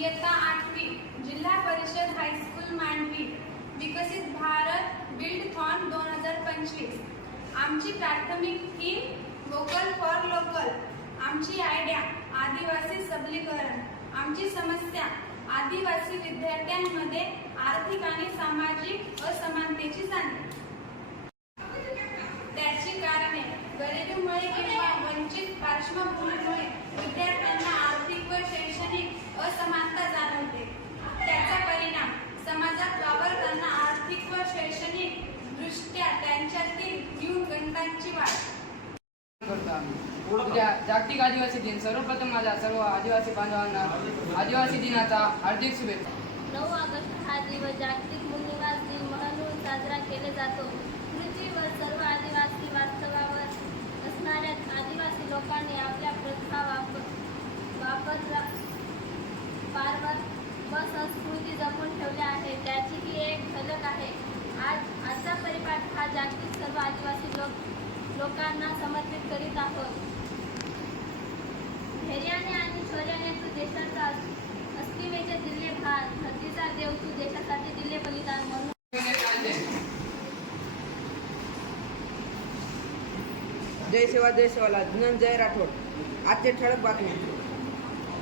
इयत्ता 8वी जिल्हा परिषद हायस्कूल मांडवी विकसित भारत बिल्डथॉन 2025। आमची प्राथमिक थीम वोकल फॉर लोकल। आमची आयडिया आदिवासी सबलीकरण। आमची समस्या आदिवासी विद्यार्थ्यांमध्ये आर्थिक आणि सामाजिक असमानतेची जाणीव। त्याची कारणे गरिबीमुळे किंवा वंचित पार्श्वभूमीमुळे विद्यार्थ्यांना आर्थिक व शैक्षणिक असमानता जाणवते। त्याचा परिणाम समाजात वावरताना आर्थिक व शैक्षणिक दृष्ट्या त्यांच्यातील न्यूनगंडांची वाढ। उद्या जागतिक आदिवासी दिन। सर्वप्रथम माझ्या सर्व आदिवासी बांधवांना आदिवासी दिनाचा हार्दिक शुभेच्छा। 9 ऑगस्ट हा दिवस जागतिक मूलनिवास दिन म्हणून साजरा केला जातो। पृथ्वीवर सर्व आदिवासी वास्तव्यावर असणाऱ्या आदिवासी लोकांनी आपल्या प्रथा पारंपरिक व संस्कृती जपून ठेवल्या आहे, त्याची ही एक झलक आहे। आजचा परिपाठ हा जागतिक सर्व आदिवासी लोकांना समर्पित करीत आहोत। धैर्याने आणि शौर्याने तू देशाचा अस्मितेचे दिले भार, धरतीचा देव तू देशासाठी दिले बलिदान म्हणून। जय सेवाला धनंजय राठोड। आजचे ठळक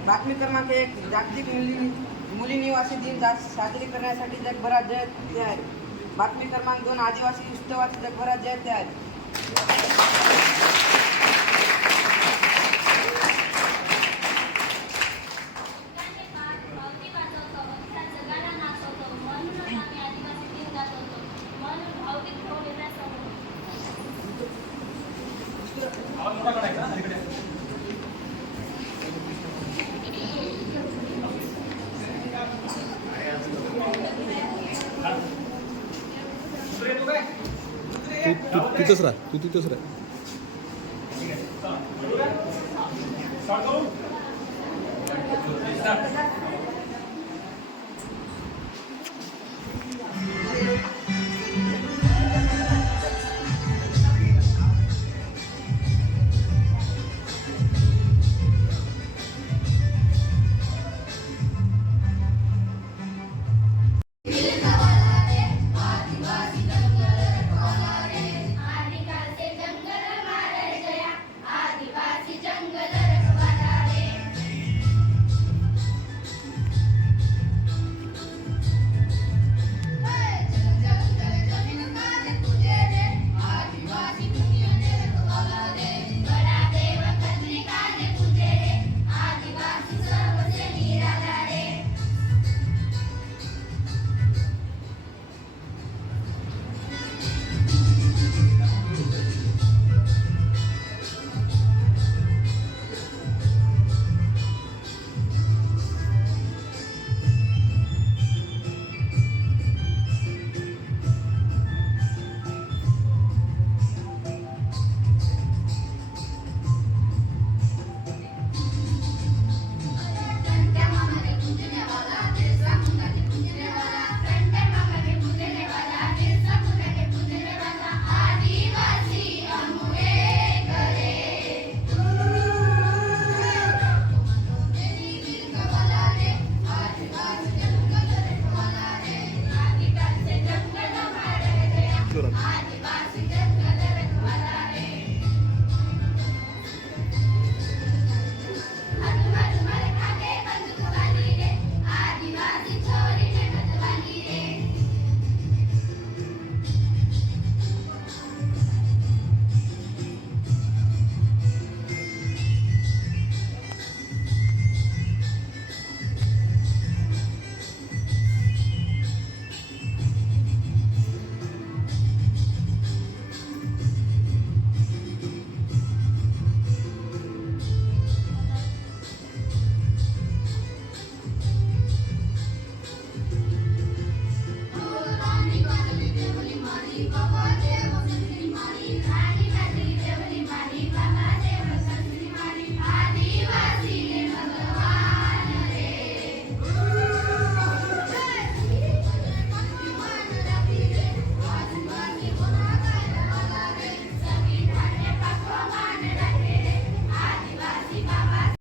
बातमी क्रमांक 1। जागतिक मुली निवासी दिन साजरी करण्यासाठी जगभरात जय तयारी। बातमी क्रमांक 2। आदिवासी उत्सवाची जगभरात जय तयारी। तू तिथंच राह।